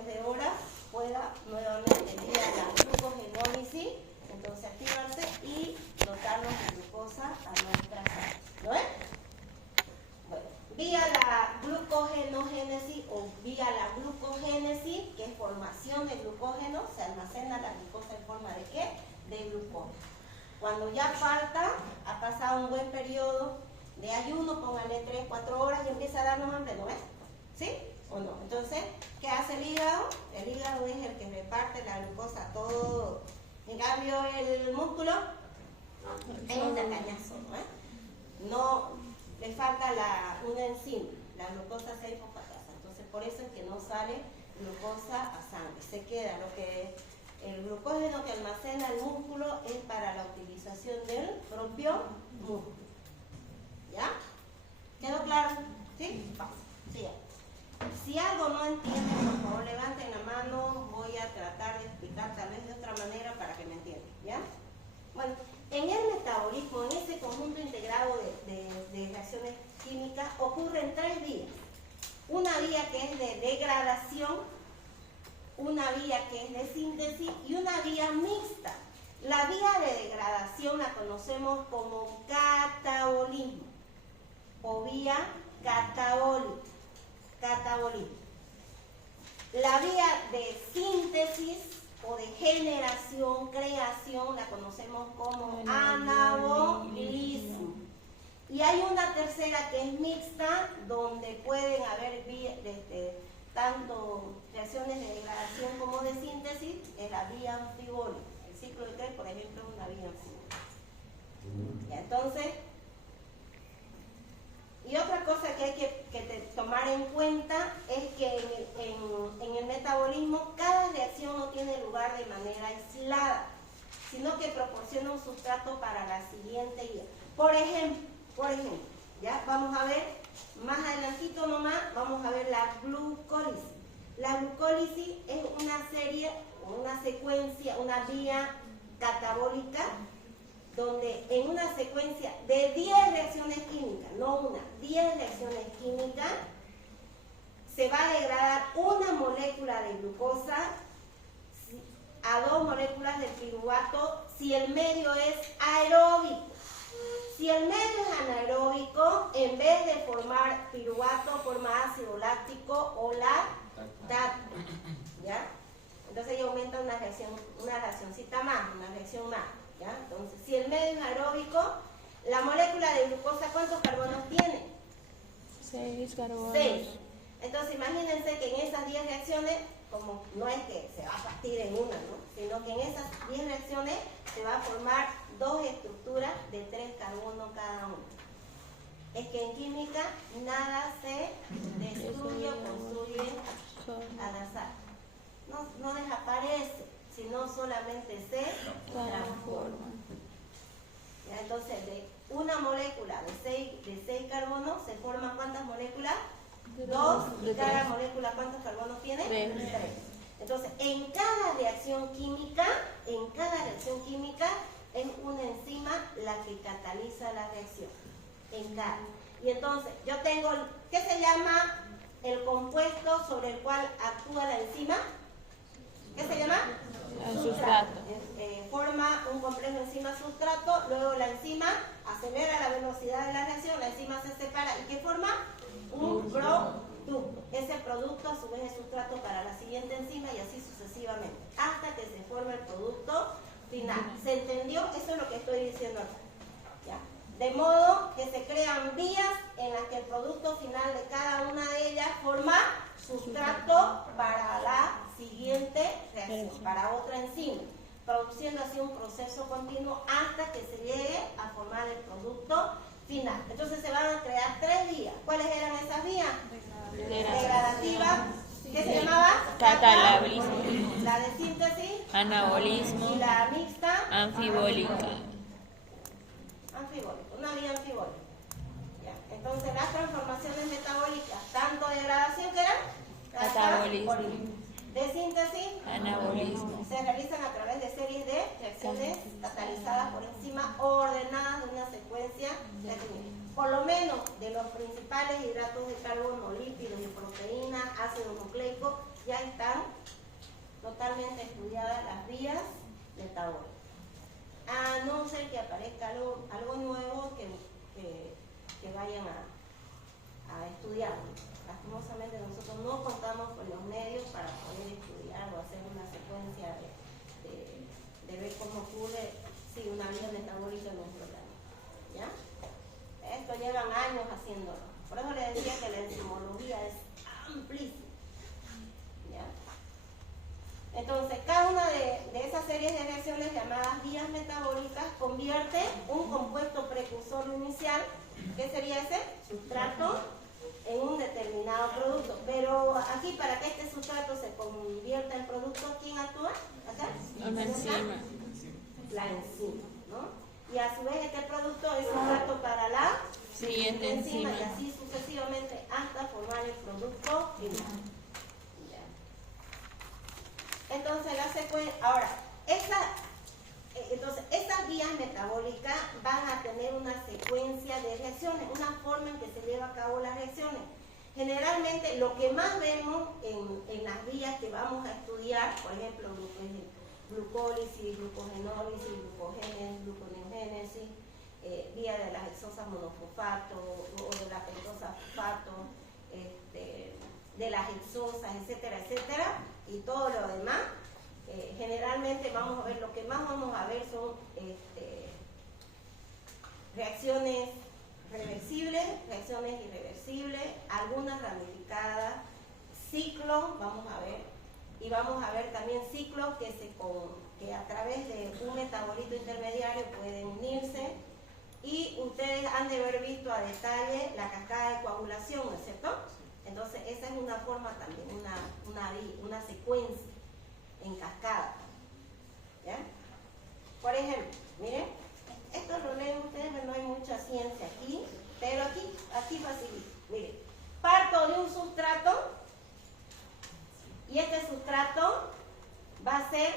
después de horas pueda nuevamente vía la glucogenólisis, entonces activarse y dotarnos de glucosa a nuestra sangre. ¿No es? Bueno, vía la glucogenogénesis o vía la glucogénesis, que es formación de glucógeno, se almacena la glucosa en forma de ¿qué? De glucógeno. Cuando ya falta, ha pasado un buen periodo de ayuno, póngale 3-4 horas y empieza a darnos hambre, ¿no es? ¿Sí o no? Entonces, ¿qué hace el hígado? El hígado es el que reparte la glucosa a todo. En cambio, el músculo es un tacañazo, ¿no es? No, le falta una enzima, la glucosa se hipofosfatasa. Entonces, por eso es que no sale glucosa a sangre. Se queda lo que el glucógeno que almacena el músculo es para la utilización del propio músculo. ¿Ya? ¿Quedó claro? ¿Sí? Vamos, siga. Si algo no entienden, por favor levanten la mano, voy a tratar de explicar tal vez de otra manera para que me entiendan. ¿Ya? Bueno, en el metabolismo, en ese conjunto integrado de reacciones químicas, ocurren 3 vías. Una vía que es de degradación, una vía que es de síntesis y una vía mixta. La vía de degradación la conocemos como catabolismo o vía catabólica. Catabolismo. La vía de síntesis o de generación, creación, la conocemos como anabolismo. Y hay una tercera que es mixta, donde pueden haber tanto reacciones de degradación como de síntesis, en la vía anfibólica. El ciclo de Krebs, por ejemplo, es una vía anfibólica. ¿Ya? Entonces, y otra cosa que hay que tomar en cuenta es que en el metabolismo cada reacción no tiene lugar de manera aislada, sino que proporciona un sustrato para la siguiente vía. Por ejemplo, ya vamos a ver, más adelantito nomás, vamos a ver la glucólisis. La glucólisis es una serie, una secuencia, una vía catabólica, donde en una secuencia de 10 reacciones químicas, no una, 10 reacciones químicas, se va a degradar una molécula de glucosa a 2 moléculas de piruvato si el medio es aeróbico. Si el medio es anaeróbico, en vez de formar piruvato, forma ácido láctico o lactato. ¿Ya? Entonces ya aumenta una reaccioncita más, una reacción más. ¿Ya? Entonces, si el medio es aeróbico, la molécula de glucosa, ¿cuántos carbonos tiene? 6 carbonos. 6. Entonces, imagínense que en esas 10 reacciones, como no es que se va a partir en una, ¿no? Sino que en esas 10 reacciones se va a formar 2 estructuras de 3 carbonos cada una. Es que en química nada se destruye o construye al azar. No desaparece, sino solamente se transforma. ¿Ya? Entonces, de una molécula de 6 carbonos se forman ¿cuántas moléculas? 2. Y cada molécula ¿cuántos carbonos tiene? 3. Entonces, en cada reacción química es una enzima la que cataliza la reacción. En cada. Y entonces, yo tengo, ¿qué se llama el compuesto sobre el cual actúa la enzima? ¿Qué se llama? El sustrato. Forma un complejo enzima-sustrato, luego la enzima acelera la velocidad de la reacción, la enzima se separa y ¿qué forma? Un producto. Ese producto a su vez es sustrato para la siguiente enzima y así sucesivamente, hasta que se forme el producto final. ¿Se entendió? Eso es lo que estoy diciendo acá. ¿Ya? De modo que se crean vías en las que el producto final de cada una de ellas forma sustrato para la siguiente reacción, para otra enzima, produciendo así un proceso continuo hasta que se llegue a formar el producto final. Entonces se van a crear 3 vías. ¿Cuáles eran esas vías? Degradativa, ¿qué se llamaba? Catabolismo. La de síntesis, Anabolismo. y la mixta, Anfibólica. anfibólica, una vía anfibólica. ¿Ya? Entonces las transformaciones metabólicas, tanto de degradación que eran Catabolismo. de síntesis, Anabolismo. se realizan a través de series de reacciones catalizadas por enzimas ordenadas de una secuencia definida. Por lo menos de los principales hidratos de carbono, lípidos y proteínas, ácido nucleico, ya están totalmente estudiadas las vías metabólicas. A no ser que aparezca algo nuevo que vayan a estudiar. Lastimosamente nosotros no contamos con los medios para poder estudiar o hacer una secuencia de ver cómo ocurre si una vía metabólica en nuestro organismo. ¿Ya? Esto llevan años haciéndolo. Por eso les decía que la enzimología es amplísima. ¿Ya? Entonces, cada una de esas series de reacciones llamadas vías metabólicas convierte un compuesto precursor inicial, ¿qué sería ese? Sustrato, en un determinado producto. Pero aquí, para que este sustrato se convierta en producto, ¿quién actúa? ¿Acá? La enzima. La enzima, ¿no? Y a su vez este producto es sustrato para la siguiente enzima. Y así sucesivamente hasta formar el producto final. Entonces la secuencia, ahora, estas vías metabólicas van a tener una secuencia de reacciones, una forma en que se lleva a cabo las reacciones. Generalmente lo que más vemos en las vías que vamos a estudiar, por ejemplo, glucólisis, glucogenólisis, gluconeogénesis, vía de las hexosas monofosfato o de las pentosas fosfato, de las hexosas, etcétera, etcétera, y todo lo demás. Generalmente vamos a ver, lo que más vamos a ver son reacciones reversibles, reacciones irreversibles, algunas ramificadas, ciclos, vamos a ver, y vamos a ver también ciclos que a través de un metabolito intermediario pueden unirse, y ustedes han de haber visto a detalle la cascada de coagulación, ¿no es cierto? Entonces esa es una forma también, una secuencia en cascada. ¿Ya? Por ejemplo, miren, esto lo leen ustedes, pero no hay mucha ciencia aquí, pero aquí facilito. Miren, parto de un sustrato y este sustrato va a ser,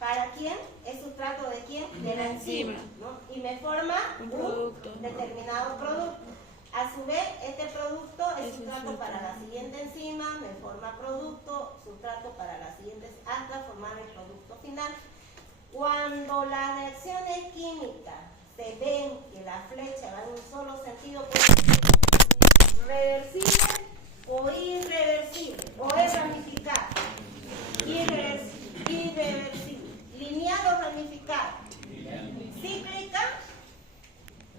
¿para quién? ¿Es sustrato de quién? De la enzima, ¿no? Y me forma un determinado producto. A su vez, este producto es sustrato para la siguiente enzima, me forma producto, sustrato para la siguiente, hasta formar el producto final. Cuando las reacciones químicas se ven que la flecha va en un solo sentido, puede ser reversible o irreversible, o es ramificada, irreversible, lineal o ramificada, cíclica,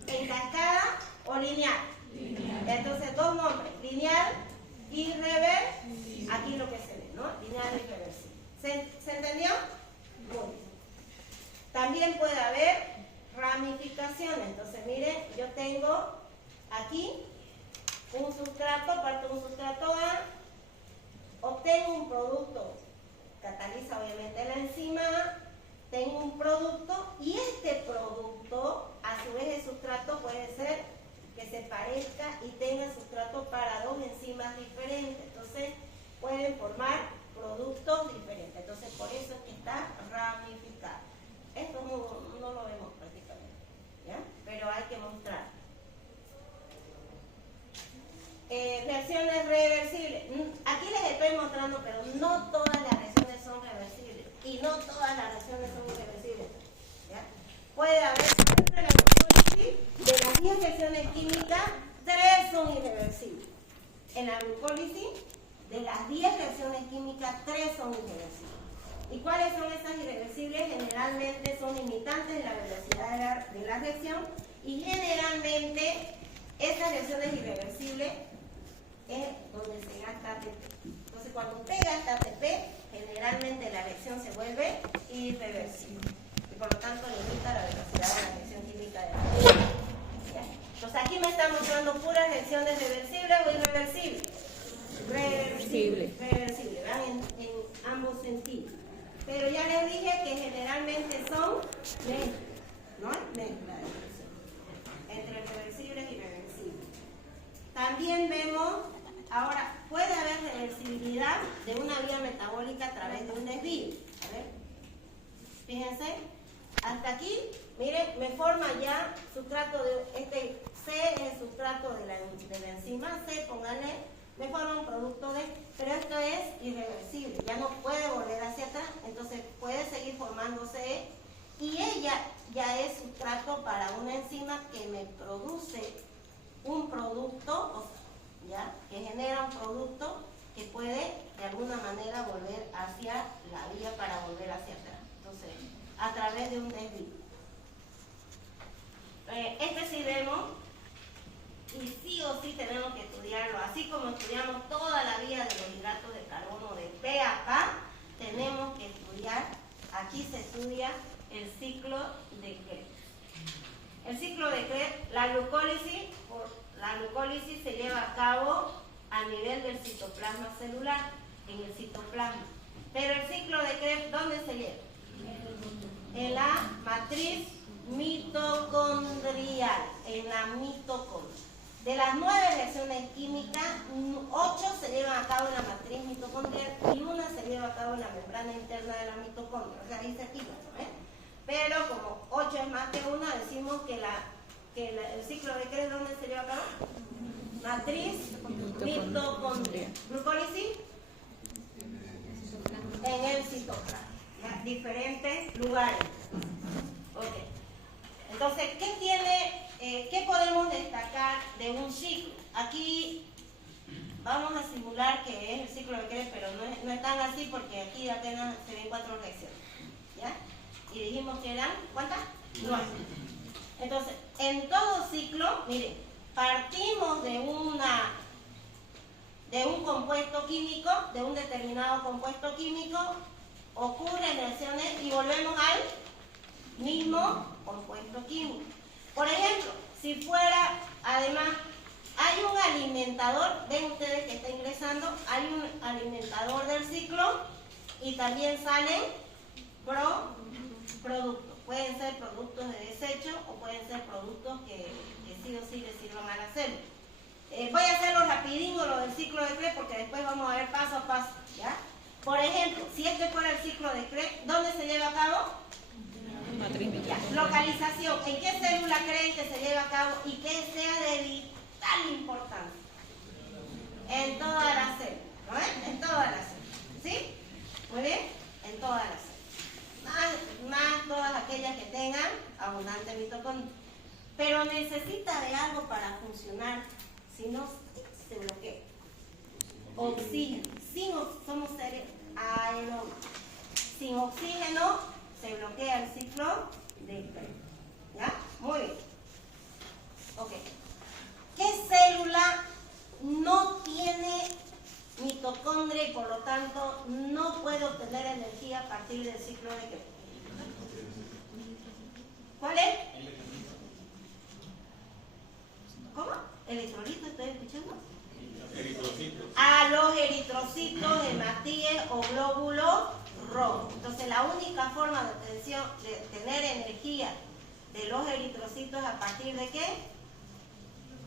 en cascada o lineal. Entonces, dos nombres, lineal y reversible. Aquí lo que se ve, ¿no? Lineal y reversible. ¿Se entendió? Muy bien. También puede haber ramificaciones. Entonces, miren, yo tengo aquí un sustrato, parto de un sustrato A, obtengo un producto, cataliza obviamente la enzima, tengo un producto y este producto, a su vez el sustrato puede ser que se parezca y tenga sustrato para dos enzimas diferentes. Entonces pueden formar productos diferentes. Entonces por eso es que está ramificado. Esto no lo vemos prácticamente, ¿ya? Pero hay que mostrar. Reacciones reversibles. Aquí les estoy mostrando, pero no todas las reacciones son reversibles y no todas las reacciones son irreversibles, ¿ya? Puede haber entre la glucólisis, de las 10 reacciones químicas, 3 son irreversibles. En la glucólisis, de las 10 reacciones químicas, 3 son irreversibles. ¿Y cuáles son esas irreversibles? Generalmente son limitantes de la velocidad de la reacción, y generalmente estas reacciones irreversibles es donde se gasta ATP. Entonces cuando usted gasta ATP, generalmente la reacción se vuelve irreversible y por lo tanto limita la velocidad de la reacción química de la reacción. Entonces aquí me está mostrando puras reacciones reversibles o irreversibles. Reversible, van en ambos sentidos. Pero ya les dije que generalmente son mezclas, ¿no? Mezcla de reacciones entre reversibles y reversibles. También vemos, ahora, puede haber reversibilidad de una vía metabólica a través de un desvío. A ver, fíjense, hasta aquí, miren, me forma ya sustrato de este C, es el sustrato de la enzima C, pónganle, me forma un producto de, pero esto es irreversible. producto, ¿ya? Que genera un producto que puede de alguna manera volver hacia la vía para volver hacia atrás. Entonces, a través de un desvío. Este sí vemos, y sí o sí tenemos que estudiarlo, así como estudiamos toda la vía de los hidratos de carbono de P a K, tenemos que estudiar, aquí se estudia el ciclo de Krebs. El ciclo de Krebs, la glucólisis se lleva a cabo a nivel del citoplasma celular, en el citoplasma. Pero el ciclo de Krebs, ¿dónde se lleva? En la matriz mitocondrial, en la mitocondria. De las 9 reacciones químicas, 8 se llevan a cabo en la matriz mitocondrial y una se lleva a cabo en la membrana interna de la mitocondria. O sea, ahí se activa, ¿no? Pero como 8 es más que una, decimos que el ciclo de Krebs, ¿dónde se lleva a cabo? Matriz mitocondrial. Glucólisis en el citoplasma. Diferentes lugares. Ok. Entonces, ¿qué podemos destacar de un ciclo? Aquí vamos a simular que es el ciclo de Krebs, pero no es tan así porque aquí apenas se ven 4 reacciones. ¿Ya? Y dijimos que eran, ¿cuántas? 9. Entonces, en todo ciclo, miren, partimos de un compuesto químico, de un determinado compuesto químico, ocurren reacciones y volvemos al mismo compuesto químico. Por ejemplo, si fuera, además, hay un alimentador, ven ustedes que está ingresando, hay un alimentador del ciclo y también salen productos. Pueden ser productos de desecho o pueden ser productos que sí o sí le sirvan a la célula. Voy a hacerlo rapidinho lo del ciclo de Krebs porque después vamos a ver paso a paso, ¿ya? Por ejemplo, si este fuera el ciclo de Krebs, ¿dónde se lleva a cabo? Ya. Localización. ¿En qué célula creen que se lleva a cabo y que sea de vital importancia? En todas las células, ¿no es? En todas las células, ¿sí? Muy bien, en todas las células. Más todas aquellas que tengan abundante mitocondria. Pero necesita de algo para funcionar, si no se bloquea. Oxígeno. Somos seres aerobios. Sin oxígeno se bloquea el ciclo de Krebs. ¿Ya? Muy bien. Ok. ¿Qué célula no tiene mitocondria y por lo tanto no puede obtener energía a partir del ciclo de Krebs? ¿Cuál es? ¿Cómo? ¿Electrolito estoy escuchando? Eritrocitos. A los eritrocitos, hematíes o glóbulos rojos. Entonces la única forma de tener energía de los eritrocitos a partir de qué?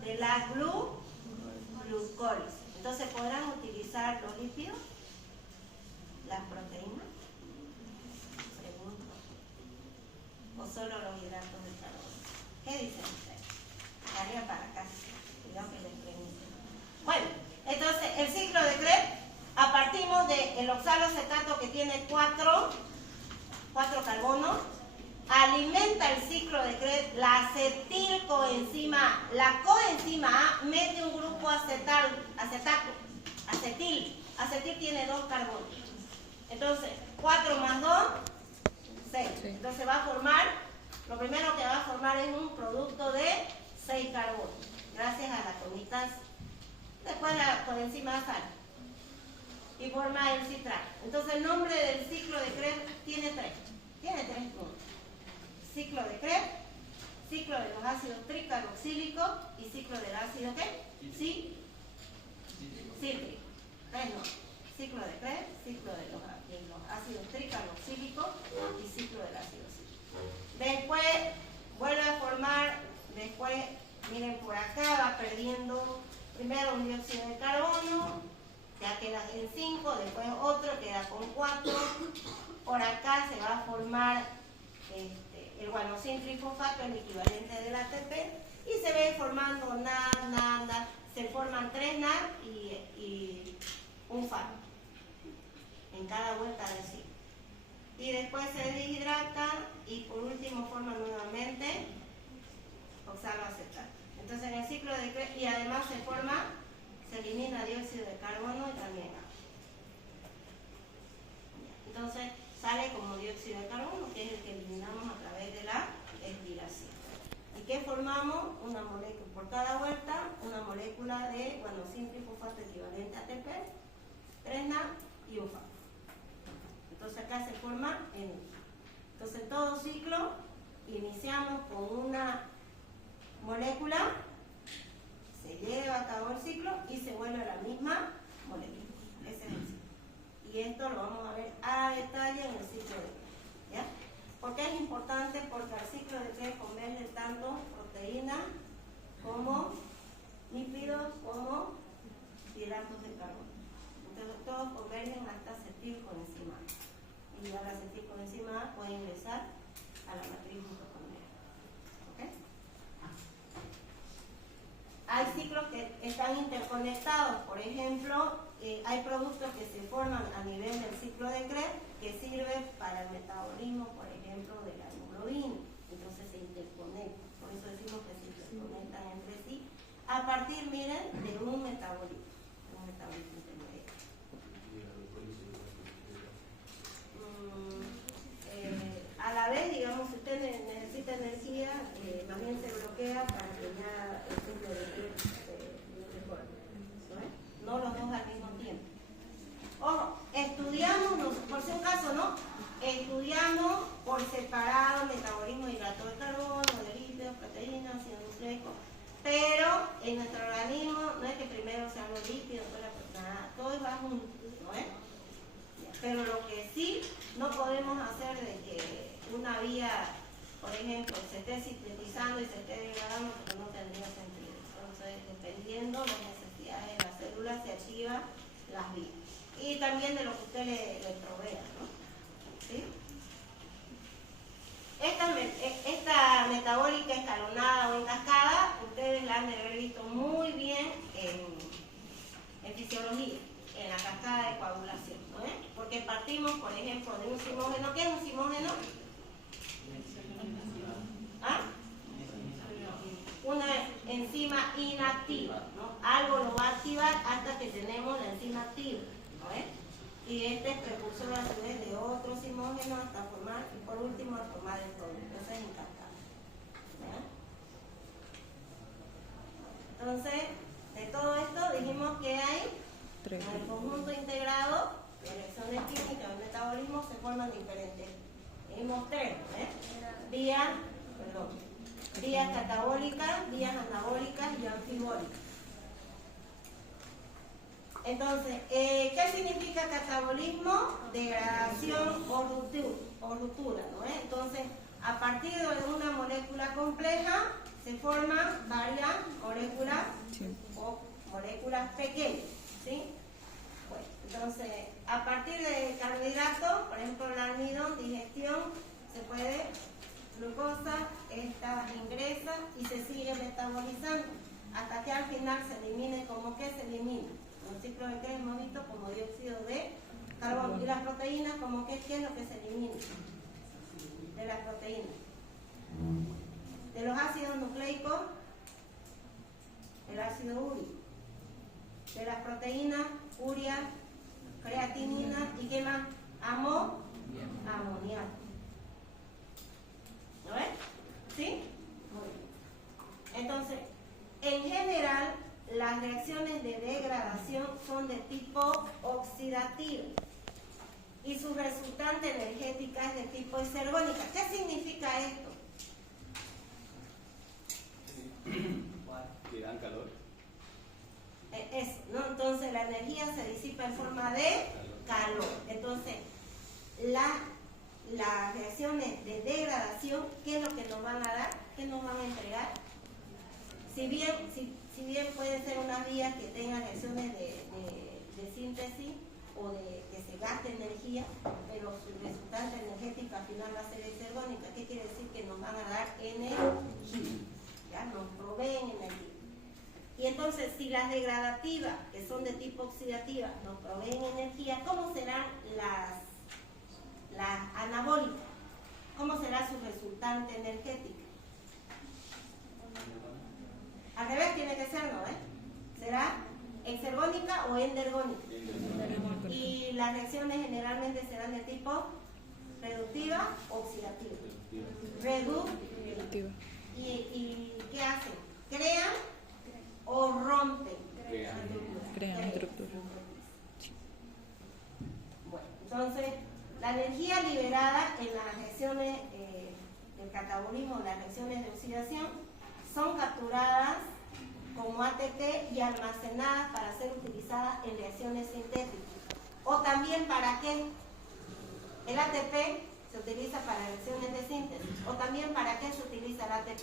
De la glucólisis. Entonces podrán utilizar los lípidos, las proteínas, pregunto, o solo los hidratos de carbono. ¿Qué dicen ustedes? Tarea para acá. Cuidado que les pregunten. Bueno, entonces el ciclo de Krebs, a partir del oxaloacetato que tiene 4 carbonos, alimenta el ciclo de Krebs, la acetilcoenzima A. La coenzima A mete un grupo acetato, acetil. Acetil tiene 2 carbonos. Entonces, 4 más 2, 6. Entonces va a formar, lo primero que va a formar es un producto de 6 carbonos, gracias a la conitasa. Después la coenzima A sale y forma el citrato. Entonces el nombre del ciclo de Krebs tiene 3 puntos. Ciclo de Krebs, ciclo de los ácidos tricarboxílicos y ciclo del ácido ¿qué? Cítrico. 3 nombres. Ciclo de Krebs, ciclo de los ácidos tricarboxílicos y ciclo del ácido cítrico. Después vuelve a formar, miren por acá, va perdiendo primero un dióxido de carbono, ya queda en 5, después otro queda con 4. Por acá se va a formar el guanosín trifosfato, el equivalente del ATP, y se ve formando NAD, se forman 3 NAD y un FAT en cada vuelta de ciclo. Y después se deshidrata y por último forma nuevamente oxaloacetato. Entonces en el ciclo de Krebs, y además además se elimina dióxido de carbono y también agua. Entonces sale como dióxido de carbono, que es el que eliminamos a través de la expiración. ¿Y qué formamos? Una molécula, por cada vuelta, una molécula de guanosil trifosfato equivalente a ATP, 3NAD y un FAP. Entonces acá se forma N. Entonces en todo ciclo iniciamos con una molécula, se lleva a cabo el ciclo y se vuelve a la misma molécula. Ese es el ciclo. Y esto lo vamos a ver a detalle en el ciclo de Krebs, ¿ya? ¿Por qué es importante? Porque al ciclo de Krebs convergen tanto proteínas como lípidos como hidratos de carbono. Entonces todos convergen hasta acetilcoenzima A. Y ya la acetilcoenzima A puede ingresar a la matriz mitocondrial. ¿Ok? Hay ciclos que están interconectados. Por ejemplo, hay productos que se forman a nivel del ciclo de Krebs que sirven para el metabolismo, por ejemplo, de la hemoglobina. Entonces se interconectan. Por eso decimos que se interconectan entre sí a partir, miren, de un metabolismo. Un metabolismo intermedio. A la vez, digamos, si usted necesita energía, más bien se bloquea para que ya el ciclo de Krebs se forme. ¿No? No los dos al mismo tiempo. Ojo, estudiamos, por si un caso, ¿no? Estudiamos por separado metabolismo de hidratos de carbono, de lípidos, proteínas, ácido nucleico, pero en nuestro organismo no es que primero sean los lípidos, nada, todo va junto, ¿no es? Pero lo que sí no podemos hacer de que una vía, por ejemplo, se esté sintetizando y se esté degradando, porque no tendría sentido. Entonces, dependiendo de las necesidades de la célula, se activan las vías. Y también de lo que usted le provea, ¿no? ¿Sí? Esta metabólica escalonada o en cascada, ustedes la han de haber visto muy bien en fisiología, en la cascada de coagulación, ¿no? Porque partimos, por ejemplo, de un simógeno. ¿Qué es un simógeno? ¿Ah? Una enzima inactiva, ¿no? Algo lo va a activar hasta que tenemos la enzima activa, ¿no? Y este es precursor a su vez de otro simógeno hasta formar, y por último a formar el producto. Eso es en cascada, ¿ya? Entonces, de todo esto dijimos que hay en el conjunto integrado de reacciones químicas o metabolismo se forman diferentes. Dijimos tres, vías catabólicas, vías anabólicas y anfibólicas. Entonces, ¿qué significa catabolismo? Degradación o ruptura, ¿no? Entonces, a partir de una molécula compleja se forman varias moléculas o moléculas pequeñas, ¿sí? Bueno, entonces, a partir de carbohidratos, por ejemplo, el almidón, digestión, se puede, glucosa, esta ingresa y se sigue metabolizando hasta que al final se elimine. ¿Como que se elimina? En el ciclo de Krebs hemos visto como dióxido de carbono. Y las proteínas, como que, ¿qué es lo que se elimina? De las proteínas. De los ácidos nucleicos, el ácido úrico. De las proteínas, urea, creatinina y ¿qué más? Amoníaco. ¿Lo ves? ¿Sí? Muy bien. Entonces, en general, las reacciones de degradación son de tipo oxidativo y su resultante energética es de tipo exergónica. ¿Qué significa esto? Que dan calor. Eso, ¿no? Entonces la energía se disipa en forma de calor. Entonces, las reacciones de degradación, ¿qué es lo que nos van a dar? ¿Qué nos van a entregar? Si bien pueden ser unas vías que tengan reacciones de síntesis o de que se gaste energía, pero su resultante energética al final va a ser exergónica. ¿Qué quiere decir? Que nos van a dar energía, ¿ya? Nos proveen energía. Y entonces, si las degradativas, que son de tipo oxidativa, nos proveen energía, ¿cómo serán las anabólicas? ¿Cómo será su resultante energética? Al revés tiene que ser, ¿no? ¿Será exergónica o endergónica? Y las reacciones generalmente serán de tipo reductiva o oxidativa. Reductiva. ¿Y qué hacen? ¿Crean o rompen? Crean estructura. Bueno, entonces, la energía liberada en las reacciones del catabolismo, las reacciones de oxidación, son capturadas como ATP y almacenadas para ser utilizadas en reacciones sintéticas. O también para qué? El ATP se utiliza para reacciones de síntesis. O también para qué se utiliza el ATP?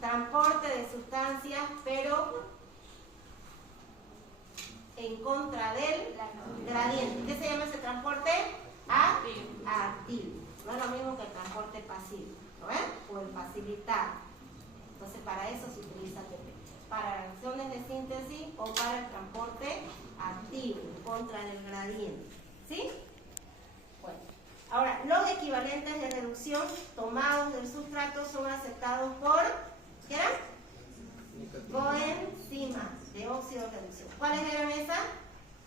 Transporte de sustancias, pero en contra del gradiente. ¿Qué se llama ese transporte? Activo. No es lo mismo que el transporte pasivo, ¿no ven? O el facilitar. Entonces, para eso se utiliza ATP. Para reacciones de síntesis o para el transporte activo, en contra del gradiente. ¿Sí? Bueno. Ahora, los equivalentes de reducción tomados del sustrato son aceptados por, ¿qué eran? Coenzimas de óxido de reducción. ¿Cuáles eran esas?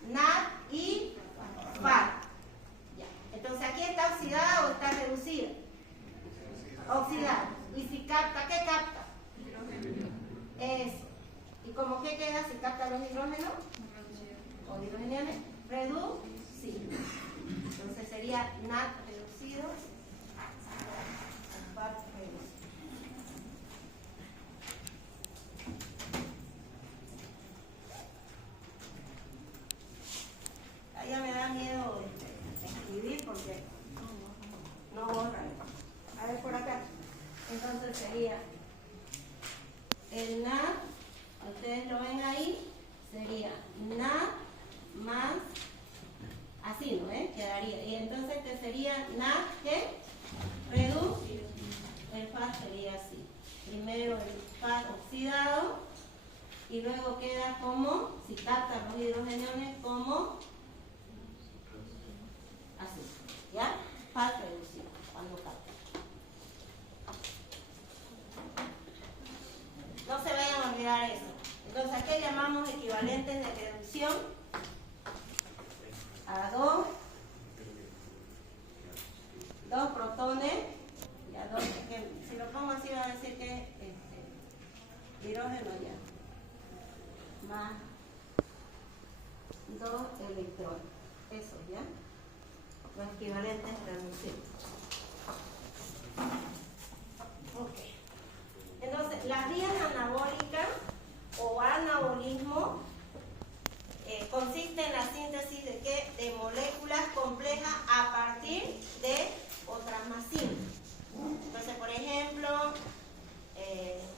NAD y FAD. Ya. Entonces, ¿aquí está oxidada o está reducida? Oxidada. ¿Y si capta? ¿Qué capta? Eso. ¿Y como qué queda si capta los hidrógenos? O hidrogeniones. Reducido. Entonces sería NAD reducido. FAD reducido. Ya me da miedo escribir porque no borra. A ver por acá. Entonces sería el NAD, ustedes lo ven ahí, sería NAD más, así, ¿no ven? Quedaría. Y entonces este sería NAD, ¿qué? Reducido. El FAD sería así. Primero el FAD oxidado y luego queda como, si captan los hidrogeniones, como así, ¿ya? FAD reducido, cuando capta. No se vayan a olvidar eso. Entonces, ¿a qué llamamos equivalentes de reducción? A dos protones, ya dos, que si lo pongo así va a decir que hidrógeno ya, más dos electrones. Eso, ¿ya? Los equivalentes de reducción. Ok. Entonces, las vías anabólicas o anabolismo consiste en la síntesis de ¿qué? De moléculas complejas a partir de otras más simples. Entonces, por ejemplo,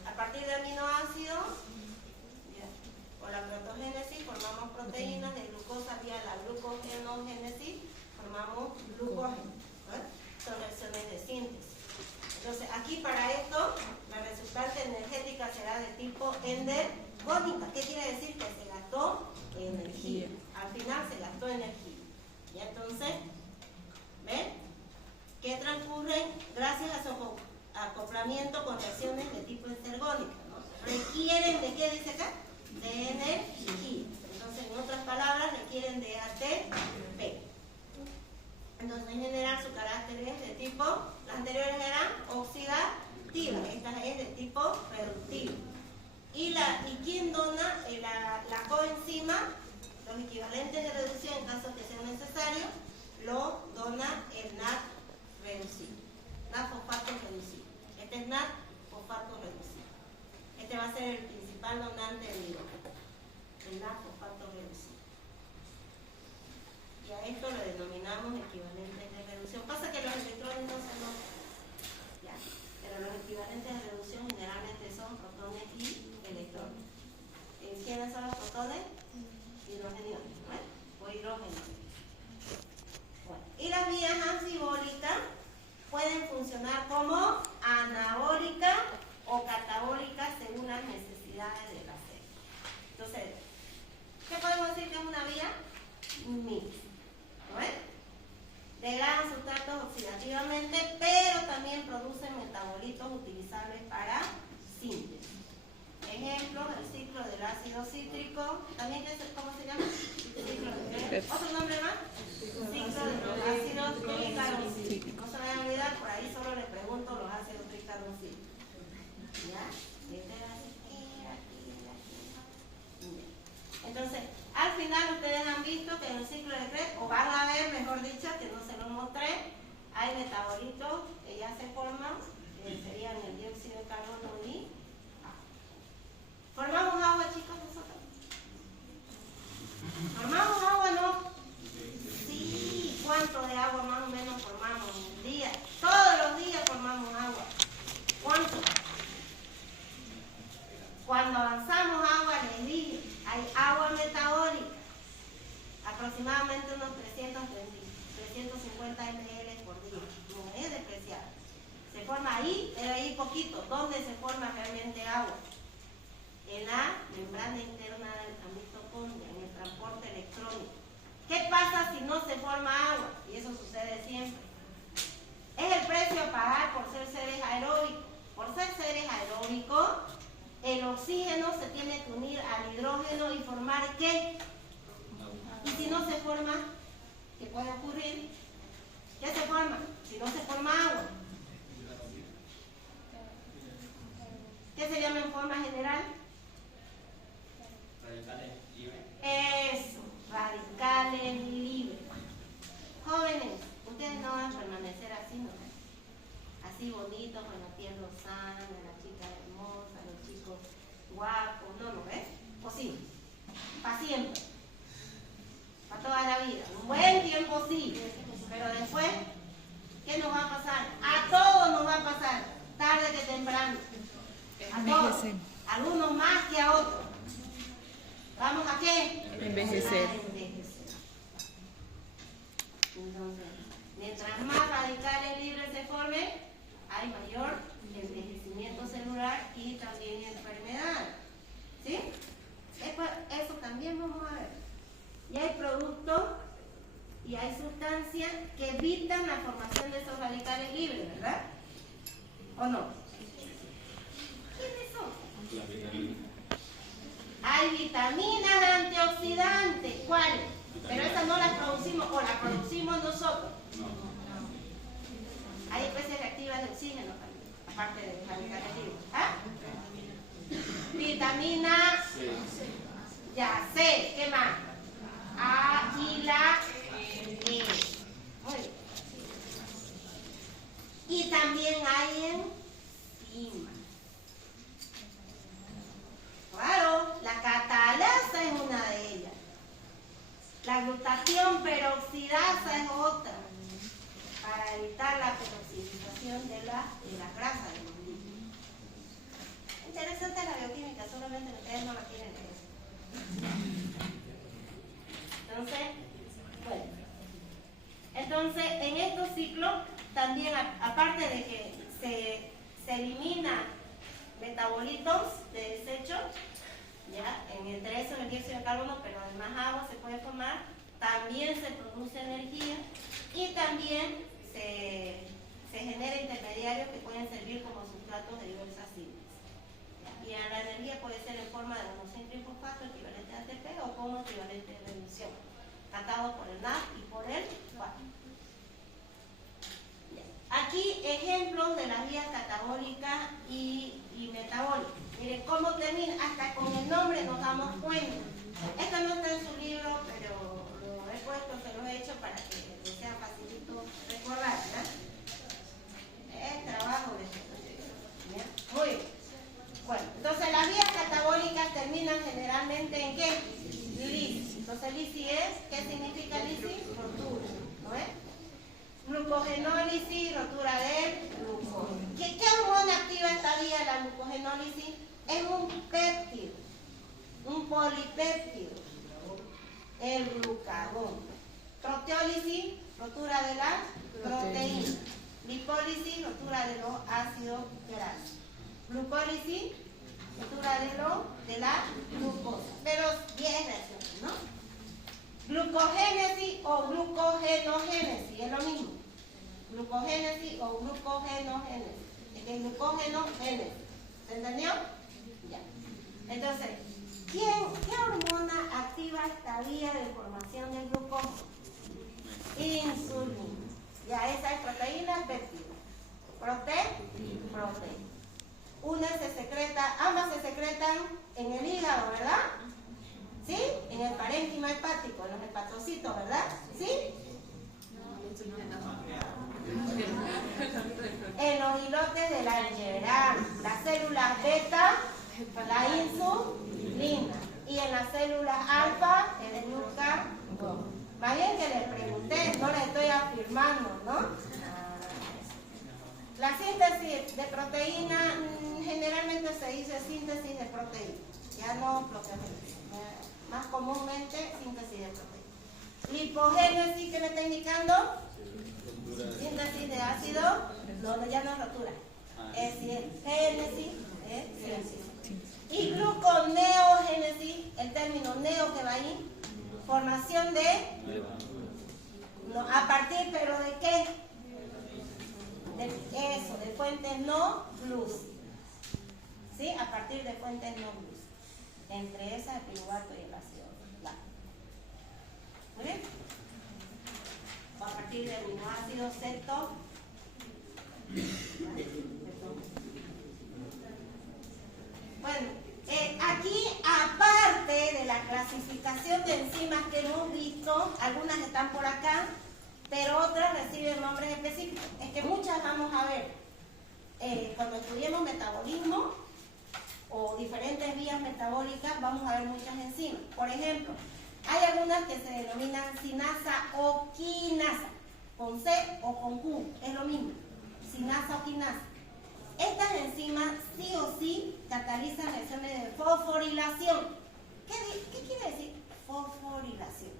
a partir de aminoácidos, con la protogénesis formamos proteínas, de glucosa vía la glucogenogénesis formamos glucógeno. Son reacciones de síntesis. Entonces, aquí para esto, la resultante energética será de tipo endergónica. ¿Qué quiere decir? Que se gastó energía. Al final se gastó energía. Y entonces, ¿ven? ¿Qué transcurren gracias a su acoplamiento con reacciones de tipo exergónica, ¿no? Requieren de ¿qué dice acá? De energía. Entonces, en otras palabras, requieren de ATP. Entonces, en general, su carácter es de tipo, las anteriores eran oxidativas, esta es de tipo reductivo. ¿Y quién dona la coenzima? Los equivalentes de reducción, en caso que sea necesario, lo dona el NAD reducido. NAD fosfato reducido. Este es NAD fosfato reducido. Este va a ser el principal donante del hidrógeno. El NAD fosfato reducido. Y a esto lo denominamos equivalentes de reducción. Pasa que los electrones no se notan, ¿ya? Pero los equivalentes de reducción generalmente son protones y electrones. ¿Quiénes son los protones? Hidrogeniones, ¿no? O hidrógenos. Bueno, y las vías anabólicas pueden funcionar como anabólicas o catabólicas según las necesidades de la célula. Entonces, ¿qué podemos decir que es una vía? Mixta. ¿No ves? Degradan sustratos oxidativamente, pero también producen metabolitos utilizables para síntesis. Ejemplos, el ciclo de la ácido cítrico, también ¿cómo se llama? Ciclo de ¿otro nombre más? Ciclo de los ácidos tricarboncílicos. No se vayan a olvidar, por ahí solo le pregunto los ácidos tricarboncílicos. ¿Ya? Entonces, al final ustedes han visto que en el ciclo de Krebs, o van a ver, mejor dicho, que no se los mostré, hay metabolitos que ya se forman, serían el dióxido de carbono y ¿formamos agua, chicos, nosotros? ¿Formamos agua, no? Sí. ¿Cuánto de agua más o menos formamos en el día? Todos los días formamos agua. ¿Cuánto? Cuando avanzamos agua, les dije, hay agua metabólica, aproximadamente unos 350 ml por día. No es despreciable. Se forma ahí, pero ahí poquito. ¿Dónde se forma realmente agua? En la membrana interna de la mitocondria, en el transporte electrónico. ¿Qué pasa si no se forma agua? Y eso sucede siempre. Es el precio a pagar por ser seres aeróbicos. Por ser seres aeróbicos, el oxígeno se tiene que unir al hidrógeno y formar ¿qué? Y si no se forma, ¿qué puede ocurrir? ¿Qué se forma? Si no se forma agua. ¿Qué se llama en forma general? Radicales libres. Eso, radicales libres. Jóvenes, ustedes no van a permanecer así, ¿no? Así bonitos, con la piel rosada, la chica hermosa, los chicos guapos, ¿no lo ves? ¿O sí? Para siempre. Para toda la vida. Un buen tiempo sí, pero después, ¿qué nos va a pasar? A todos nos va a pasar, tarde que temprano. A todos. Algunos más que a otros. ¿Vamos a qué? Envejecer. A envejecer. Entonces, mientras más radicales libres se formen, hay mayor envejecimiento celular y también enfermedad. ¿Sí? Eso también vamos a ver. Y hay productos y hay sustancias que evitan la formación de esos radicales libres, ¿verdad? ¿O no? ¿Quiénes son? Hay vitaminas antioxidantes. ¿Cuáles? Pero esas no las producimos, o las producimos nosotros. Hay especies reactivas de oxígeno también, aparte de los radicales libres. ¿Ah? Vitamina C. Ya, C. ¿Qué más? A y la E. Muy bien. Y también hay enzimas. Claro, la catalasa es una de ellas. La glutatión peroxidasa es otra, para evitar la peroxidación de la grasa del ombligo. Interesante la bioquímica, solamente ustedes no la quieren leer. Entonces, en estos ciclos, también, aparte de que se eliminan metabolitos de desecho, ¿ya? Entre eso el dióxido de carbono, pero además agua se puede formar, también se produce energía y también se genera intermediarios que pueden servir como sustratos de diversas síntesis. Y la energía puede ser en forma de monosín trifosfato equivalente a ATP o como equivalente de reducción, tratado por el NAD y por el FAT. Aquí ejemplos de las vías catabólicas y metabólicas. Miren cómo termina, hasta con el nombre nos damos cuenta. Esto no está en su libro, pero lo he puesto, se lo he hecho para que les sea facilito recordar, ¿verdad? Es trabajo de esto. Muy bien. Bueno, entonces las vías catabólicas terminan generalmente en ¿qué? Lisis. Entonces lisis es, ¿qué significa lisis? Rotura, ¿no es? Glucogenólisis, rotura del glucógeno. ¿Qué hormona activa esta vía, la glucogenólisis? Es un péptido, un polipéptido, el glucagón. Proteólisis, rotura de la proteína. Lipólisis, rotura de los ácidos grasos. Glucólisis, rotura de la glucosa. Pero 10 reacciones, ¿no? Glucogénesis o glucogenogénesis, es lo mismo. Glucogénesis o glucogenogénesis. Es que glucógenogénesis. ¿Se entendió? Ya. Entonces, ¿quién esta vía de formación del glucosa? Insulina. Ya esa es proteína, péptido. Proteína. Una se secreta, ambas se secretan en el hígado, ¿verdad? ¿Sí? En el parénquima hepático, en los hepatocitos, ¿verdad? ¿Sí? En los islotes del Langerhans, las células beta, la insulina, y en las células alfa, el glucagón. Más bien que les pregunté, no les estoy afirmando, ¿no? La síntesis de proteína, generalmente se dice síntesis de proteína, ya no proteína, más comúnmente síntesis de proteína. Lipogénesis, ¿qué me está indicando? Síntesis de ácido, no, ya no es rotura, es génesis, síntesis. Y gluconeogénesis, el término neo que va ahí, formación de, no, a partir, pero ¿de qué? De fuentes no lúcidas. ¿Sí? A partir de fuentes no lúcidas. Entre esas, el piruvato y el ácido láctico. ¿Muy bien? O a partir del aminoácido ceto. Bueno, aquí, aparte de la clasificación de enzimas que hemos visto, algunas están por acá, pero otras reciben nombres específicos. Es que muchas vamos a ver cuando estudiemos metabolismo o diferentes vías metabólicas, vamos a ver muchas enzimas. Por ejemplo, hay algunas que se denominan sinasa o quinasa, con C o con Q, es lo mismo, sinasa o quinasa. Estas enzimas sí o sí catalizan reacciones de fosforilación. ¿Qué quiere decir fosforilación?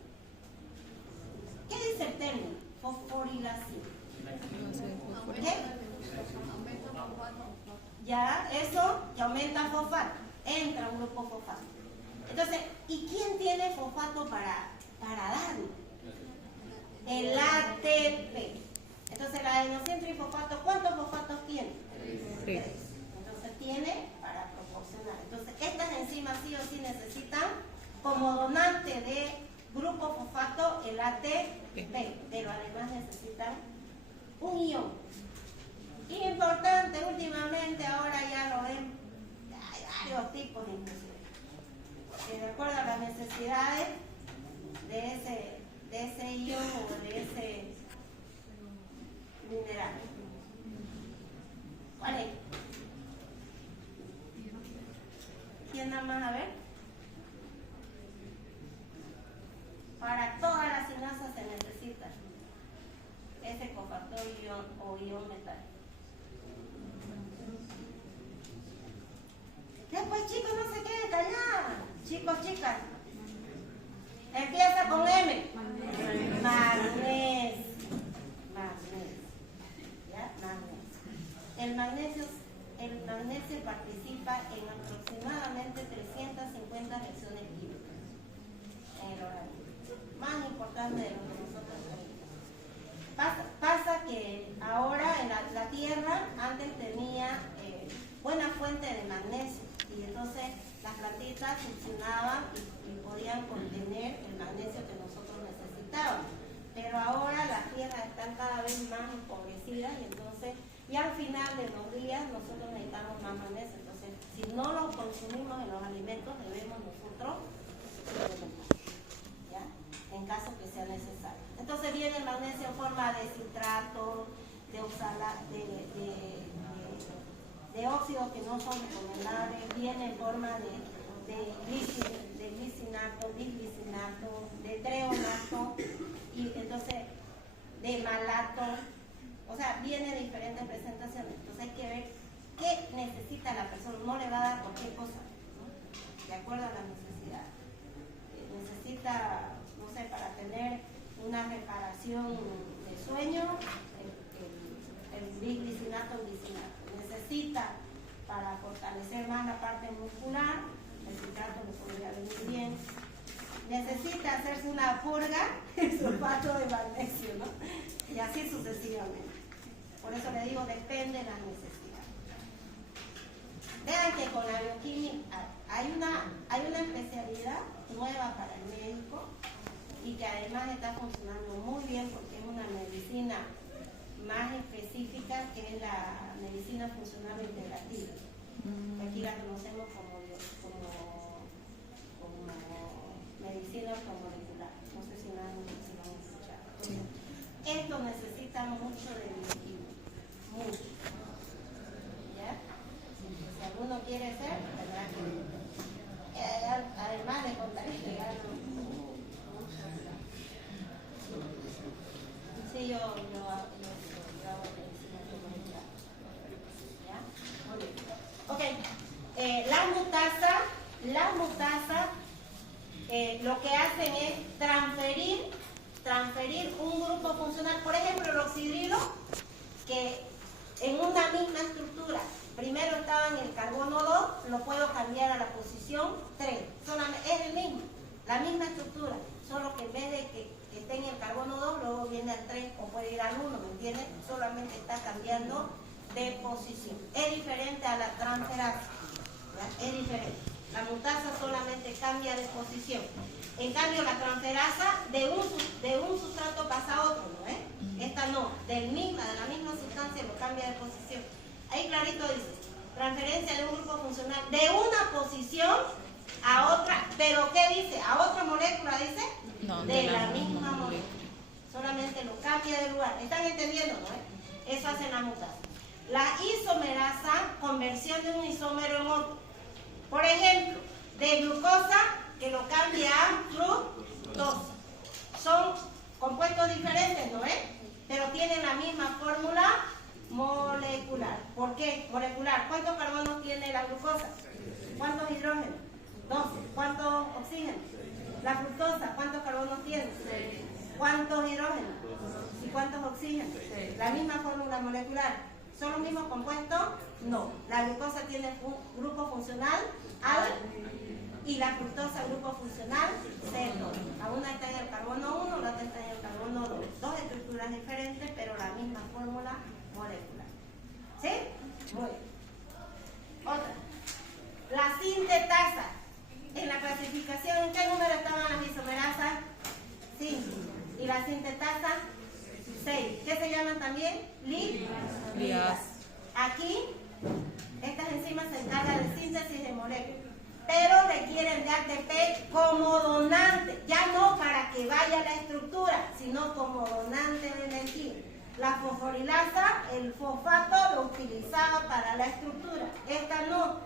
¿Qué dice el término? Fosforilación. ¿Qué? Ya, eso que aumenta fosfato. Entra un grupo fosfato. Entonces, ¿y quién tiene fosfato para darlo? El ATP. Entonces, el adenositrifosfato, ¿cuántos fosfatos tiene? 3. Entonces, tiene para proporcionar. Entonces, estas enzimas sí o sí necesitan como donante de grupo fosfato el ATP, pero además necesitan un ion. Importante, últimamente, ahora ya lo ven, hay varios tipos inclusive, de acuerdo a las necesidades de ese ion o de ese mineral. ¿Cuál es? ¿Quién nada más? A ver. Para todas las sinasas se necesita ese cofactor ion o ion metal. Después, chicos, no se queden callados. Chicos, chicas. Empieza con M. Magnesio. ¿Ya? Magnesio. El magnesio participa en aproximadamente 350 reacciones químicas en el organismo. Más importante de lo que nosotros creemos. Pasa que ahora en la Tierra antes tenía buena fuente de magnesio y entonces las plantitas funcionaban y podían contener el magnesio que nosotros necesitábamos. Pero ahora las tierras están cada vez más empobrecidas y entonces, y al final de los días nosotros necesitamos más magnesio. Entonces, si no lo consumimos en los alimentos, debemos nosotros suplementar, ¿ya? En caso que sea necesario. Entonces viene el magnesio en forma de citrato, de óxidos que no son recomendables, viene en forma de glicinato, disglicinato, de treonato y entonces de malato, o sea, viene de diferentes presentaciones. Entonces hay que ver qué necesita la persona, no le va a dar cualquier cosa, ¿no? De acuerdo a la necesidad. Necesita, no sé, para tener una reparación de sueño, el bisglicinato, necesita para fortalecer más la parte muscular, el citrato le podría venir bien. Necesita hacerse una purga, el sulfato de magnesio, ¿no? Y así sucesivamente. Por eso le digo, depende de las necesidades. Vean que con la bioquímica hay una especialidad en nueva para el médico y que además está funcionando muy bien porque es una medicina más específica que es la medicina funcional integrativa. Aquí la conocemos como medicina molecular. No sé si lo han escuchado. Sí. Esto necesita mucho de bioquímica, mucho. ¿Ya? Si alguno quiere ser, tendrá que. Además de contar este gano mucho. Sí, yo hago medicina molecular. ¿Ya? Muy bien. Ok. Las mutasas lo que hacen es transferir un grupo funcional, por ejemplo el oxidrilo, que en una misma estructura, primero estaba en el carbono 2, lo puedo cambiar a la posición 3, es el mismo, la misma estructura, solo que en vez de que esté en el carbono 2, luego viene al 3 o puede ir al 1, ¿me entiendes? Solamente está cambiando de posición. Es diferente a la transferasa, ¿ya? Es diferente. La mutasa solamente cambia de posición. En cambio, la transferasa de un sustrato pasa a otro, ¿no? Esta no, de la misma sustancia lo cambia de posición. Ahí clarito dice, transferencia de un grupo funcional de una posición a otra, pero ¿qué dice? ¿A otra molécula dice? No, de la misma molécula. Solamente lo cambia de lugar. ¿Están entendiendo, no? Eso hace la mutasa. La isomerasa, conversión de un isómero en otro. Por ejemplo, de glucosa, que lo cambia a fructosa. Son compuestos diferentes, ¿no es? Pero tienen la misma fórmula molecular. ¿Por qué? Molecular. ¿Cuántos carbonos tiene la glucosa? ¿Cuántos hidrógenos? 12. ¿Cuántos oxígenos? La fructosa, ¿cuántos carbonos tiene? 6. ¿Cuántos hidrógenos? ¿Y cuántos oxígenos? 6. La misma fórmula molecular. ¿Son los mismos compuestos? No. La glucosa tiene un grupo funcional al y la fructosa grupo funcional C2. La una está en el carbono 1, la otra está en el carbono 2. Dos estructuras diferentes, pero la misma fórmula molecular. ¿Sí? Muy bien. Otra. La sintetasa. En la clasificación, ¿en qué número estaban las isomerasas? 5. ¿Y la sintetasa? 6. ¿Qué se llaman también? Ligas. Aquí, estas enzimas se encargan de síntesis de moléculas, pero requieren de ATP como donante, ya no para que vaya a la estructura, sino como donante de energía. La fosforilasa, el fosfato lo utilizaba para la estructura, esta no.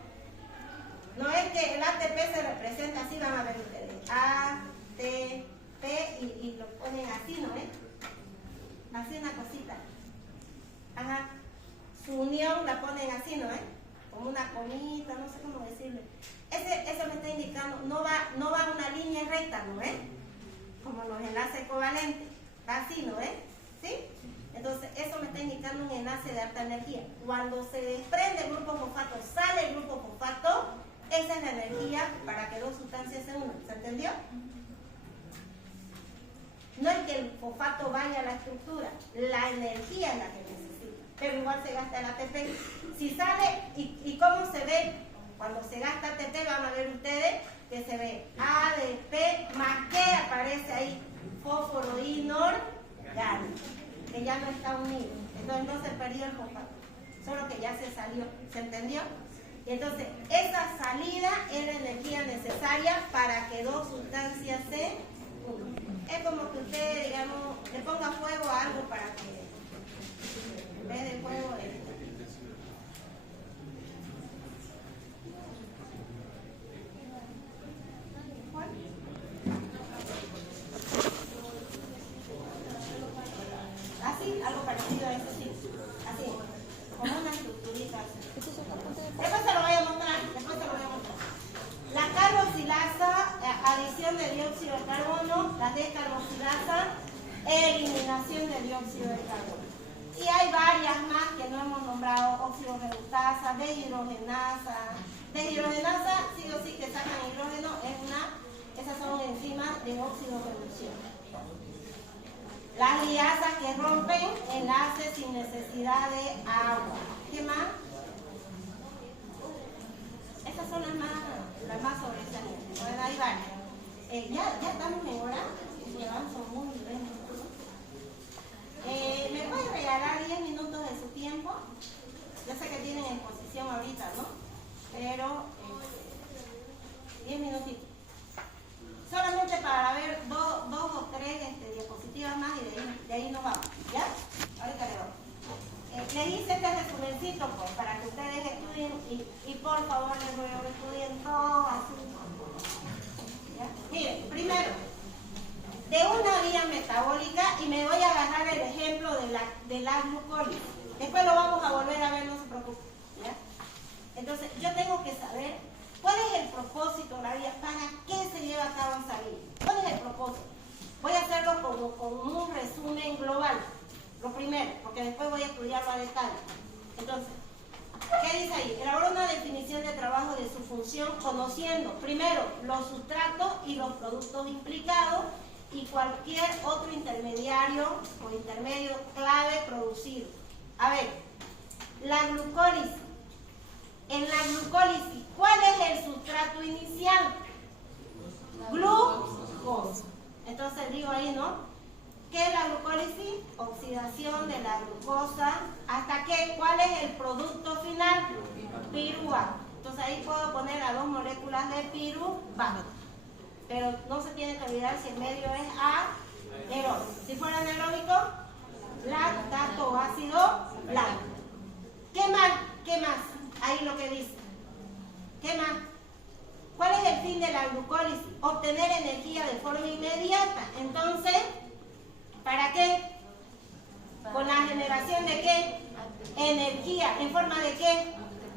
No es que el ATP se representa así, van a ver ustedes, ATP y lo ponen así, ¿no es? Así una cosita. Ajá. Su unión la ponen así, ¿no es? Como una comita, no sé cómo decirle. Eso me está indicando, no va una línea recta, ¿no es? Como los enlaces covalentes. Va así, ¿no es? ¿Sí? Entonces, eso me está indicando un enlace de alta energía. Cuando se desprende el grupo fosfato, sale el grupo fosfato, esa es la energía para que dos sustancias se unan. ¿Se entendió? No es que el fosfato vaya a la estructura, la energía es la que necesita, pero igual se gasta el ATP. Si sale, ¿y cómo se ve? Cuando se gasta ATP van a ver ustedes que se ve ADP más que aparece ahí fósforo inorgánico, que ya no está unido. Entonces no se perdió el fosfato, solo que ya se salió. ¿Se entendió? Y entonces esa salida es la energía necesaria para que dos sustancias se unan. Es como que usted, digamos, le ponga fuego a algo para que en vez de fuego así, algo parecido a eso, sí. Así, como una estructurita así. Después se lo voy a mostrar, La carboxilasa, adición de dióxido de carbono, la descarboxilasa, eliminación de dióxido de carbono. Y hay varias más que no hemos nombrado, oxidorreductasa, deshidrogenasa. Deshidrogenasa, sí o sí que sacan hidrógeno, esas son enzimas de oxidorreducción. Las liasas que rompen enlaces sin necesidad de agua. ¿Qué más? Esas son las más sobresalientes. Bueno, hay varias. ya estamos en hora, llevamos muy bien. ¿Me pueden regalar 10 minutos de su tiempo? Yo sé que tienen exposición ahorita, ¿no? Pero 10 minutitos. Solamente para ver dos o tres diapositivas más y de ahí nos vamos, ¿ya? Ahorita le vamos. Les hice este resumencito pues, para que ustedes estudien y por favor les ruego que estudien todo así. ¿Ya? Miren, primero, de una vía metabólica, y me voy a agarrar el ejemplo de la glucólisis. Después lo vamos a volver a ver, no se preocupen. ¿Ya? Entonces, yo tengo que saber cuál es el propósito de la vía, para qué se lleva a cabo esa vía. ¿Cuál es el propósito? Voy a hacerlo como un resumen global. Lo primero, porque después voy a estudiarlo a detalle. Entonces, ¿qué dice ahí? Elabora una definición de trabajo de su función conociendo, primero, los sustratos y los productos implicados y cualquier otro intermediario o intermedio clave producido. A ver, la glucólisis. En la glucólisis, ¿cuál es el sustrato inicial? Glucosa. Entonces digo ahí, ¿no? ¿Qué es la glucólisis? Oxidación de la glucosa. ¿Hasta qué? ¿Cuál es el producto final? Piruvato. Entonces ahí puedo poner a 2 moléculas de piruvato. Pero no se tiene que olvidar si el medio es anaeróbico. Si fuera anaeróbico, lactato ácido blanco. ¿Qué más? ¿Qué más? Ahí lo que dice. ¿Qué más? ¿Cuál es el fin de la glucólisis? Obtener energía de forma inmediata. Entonces, ¿para qué? ¿Con la generación de qué? Energía. ¿En forma de qué?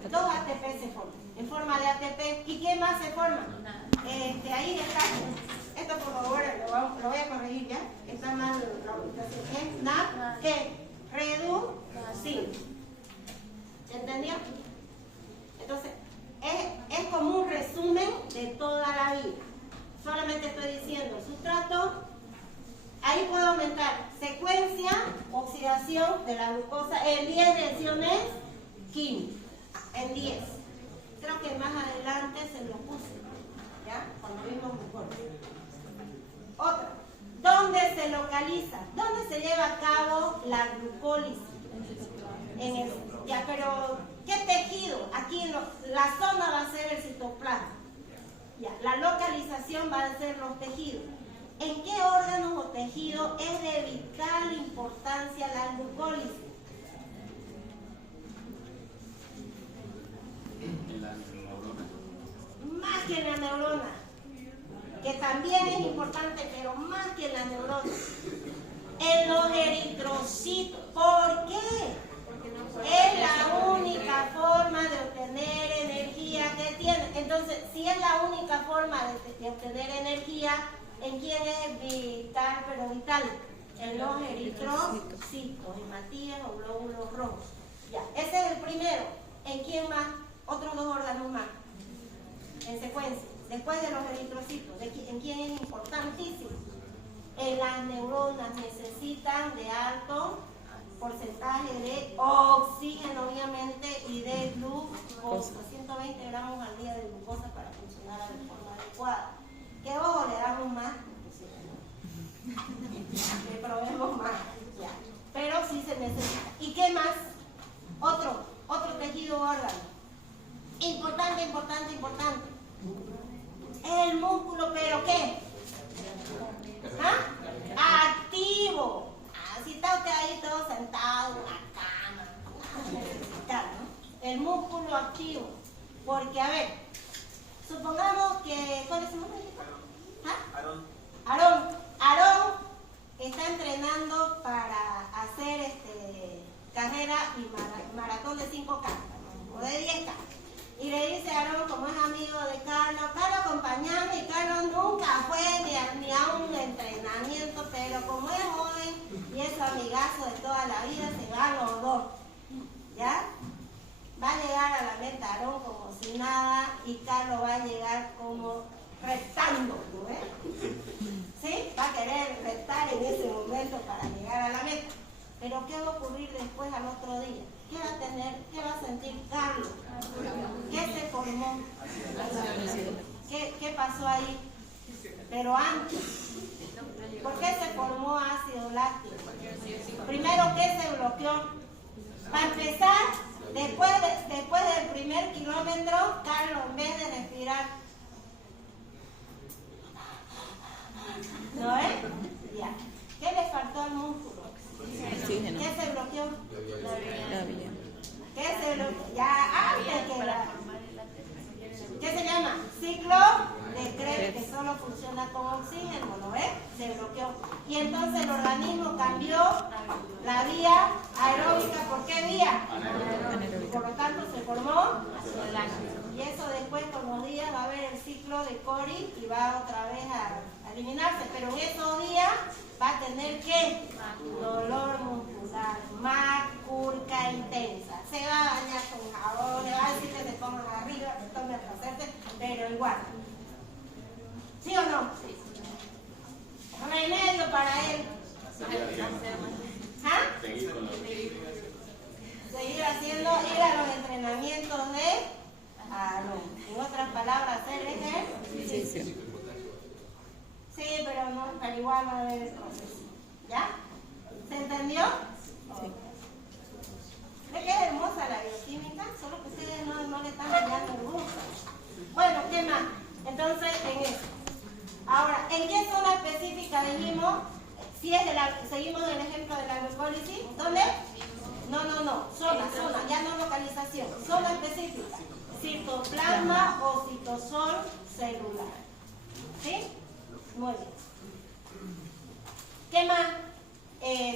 2 ATP se forman. En forma de ATP. ¿Y qué más se forma? Ahí está. Esto por favor lo voy a corregir ya. Está mal la ubicación. ¿Es NAP? ¿Qué? Reducir. ¿Entendió? Entonces, es como un resumen de toda la vida. Solamente estoy diciendo el sustrato. Ahí puedo aumentar secuencia, oxidación de la glucosa en 10 reacciones químicas. En 10. Creo que más adelante se lo puse. ¿Ya? Cuando vimos glucólisis. Otra. ¿Dónde se localiza? ¿Dónde se lleva a cabo la glucólisis? Ya, pero ¿qué tejido? Aquí la zona va a ser el citoplasma. Ya, la localización va a ser los tejidos. ¿En qué órganos o tejidos es de vital importancia la glucólisis? En la neurona. Más que en la neurona, que también es importante, pero más que en la neurona. En los eritrocitos. ¿Por qué? Es la única forma de obtener energía que tiene. Entonces, si es la única forma de obtener energía, ¿en quién es vital, pero vital? En los eritrocitos, hematíes o glóbulos rojos. Ya, ese es el primero. ¿En quién más? Otros 2 órganos más. En secuencia. Después de los eritrocitos. ¿En quién es importantísimo? En las neuronas necesitan de alto porcentaje de oxígeno, obviamente, y de glucosa. 120 gramos al día de glucosa para funcionar de forma adecuada. ¿Qué ojo le damos más? Le probemos más. Ya. Pero sí se necesita. ¿Y qué más? Otro tejido o órgano. Importante, importante, importante. El músculo, ¿pero qué? ¿Ah? Activo. Si está usted ahí todo sentado en una cama, ¿no? El músculo activo. Porque, a ver, supongamos que... ¿Cuál es su nombre? ¿Ah? Aarón está entrenando para hacer carrera y maratón de 5K o de 10K. Y le dice a Aarón, como es amigo de Carlos, acompáñame, y Carlos nunca fue ni a un entrenamiento, pero como es joven y es su amigazo de toda la vida, se van los 2. ¿Ya? Va a llegar a la meta Aarón como si nada y Carlos va a llegar como retando, ¿no ves? ¿Sí? Va a querer retar en ese momento para llegar a la meta. Pero ¿qué va a ocurrir después al otro día? ¿Qué va a tener? ¿Qué va a sentir Carlos? ¿Qué se formó? ¿Qué pasó ahí? pero antes. ¿Por qué se formó ácido láctico? Primero, ¿qué se bloqueó? Para empezar, después del primer kilómetro, Carlos, en vez de respirar, ¿no es? Ya. ¿Qué le faltó al músculo? Oxígeno. ¿Qué se bloqueó? La vía. ¿Qué se bloqueó? Ya antes que la... ¿Qué se llama? Ciclo de Krebs, que solo funciona con oxígeno, ¿no ves? Se bloqueó. Y entonces el organismo cambió la vía aeróbica. ¿Por qué vía? Anaeróbica. Por lo tanto se formó. Y eso después con los días va a haber el ciclo de Cori y va otra vez a eliminarse. Pero en esos días va a tener ¿qué? Dolor muscular, macurca intensa. Se va a bañar con jabón, le va a decir que se pongan arriba, que tomen hacerte, pero igual. ¿Sí o no? Sí. Remedio para él. ¿Ah? Seguir haciendo, ir a los entrenamientos de en otras palabras, hacer ejercicio. Sí, pero igual va a haber el proceso. ¿Ya? ¿Se entendió? Sí. ¿Ve que es hermosa la bioquímica? Solo que ustedes no le están dando el gusto. Bueno, ¿qué más? Entonces, en eso. Ahora, ¿en qué zona específica dijimos? Si es seguimos el ejemplo de la glucólisis, ¿dónde? No. Zona, ya no localización. Zona específica. Citoplasma o citosol celular. ¿Sí? Muy bien. ¿Qué más?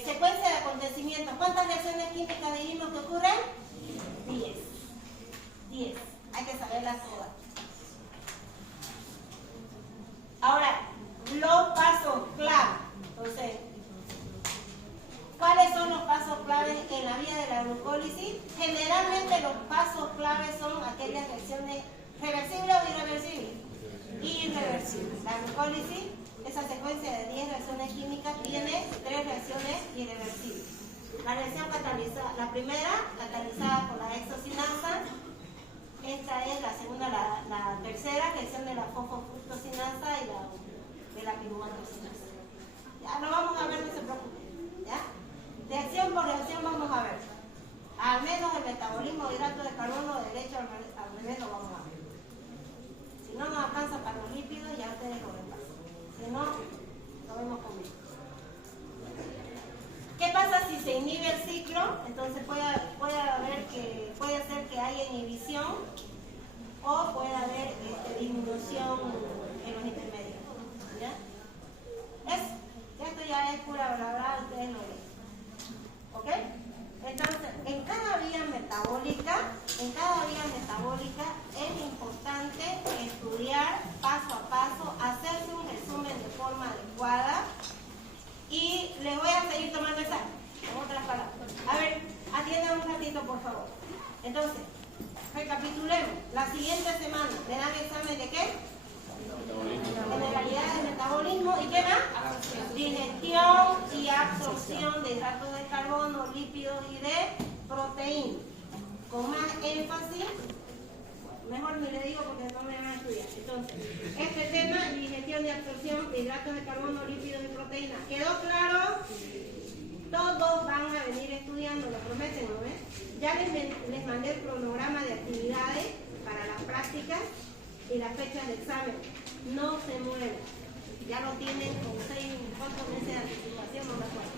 Secuencia de acontecimientos. ¿Cuántas reacciones químicas dijimos que ocurren? 10. Hay que saberlas todas. Ahora, los pasos clave. Entonces, ¿cuáles son los pasos claves en la vía de la glucólisis? Generalmente los pasos claves son aquellas reacciones reversibles o irreversibles. Irreversibles. La glucólisis, esa secuencia de 10 reacciones químicas, tiene 3 reacciones irreversibles. La reacción catalizada, la primera, catalizada por la hexocinasa. Esta es la segunda, la tercera reacción de la fosfofructosinasa y de la pirumatosinasa. Ya lo vamos a ver, no se preocupen. ¿Ya? Reacción por reacción vamos a ver. Al menos el metabolismo de hidratos de carbono derecho al revés lo vamos a ver. Si no nos alcanza para los lípidos, ya ustedes lo repasan. Si no, lo vemos conmigo. ¿Qué pasa si se inhibe el ciclo? Entonces puede ser que haya inhibición o puede haber disminución en los intermedios. ¿Ya? Esto ya es pura bla, ustedes lo ven. ¿Ok? Entonces, en cada vía metabólica es importante estudiar paso a paso, hacerse un resumen de forma adecuada y les voy a seguir tomando examen, en otras palabras. A ver, atiendan un ratito, por favor. Entonces, recapitulemos. La siguiente semana, ¿le dan examen de qué? Generalidades de metabolismo. ¿Y qué más? Digestión y absorción de hidratos de carbono, lípidos y de proteínas. Con más énfasis, mejor ni le digo porque no me van a estudiar. Entonces, este tema, digestión y absorción de hidratos de carbono, lípidos y proteínas. ¿Quedó claro? Todos van a venir estudiando, lo prometen, ¿no ves? Ya les mandé el cronograma de actividades para las prácticas y las fechas de examen. No se mueven. Ya lo tienen con 6 meses de anticipación, no me acuerdo.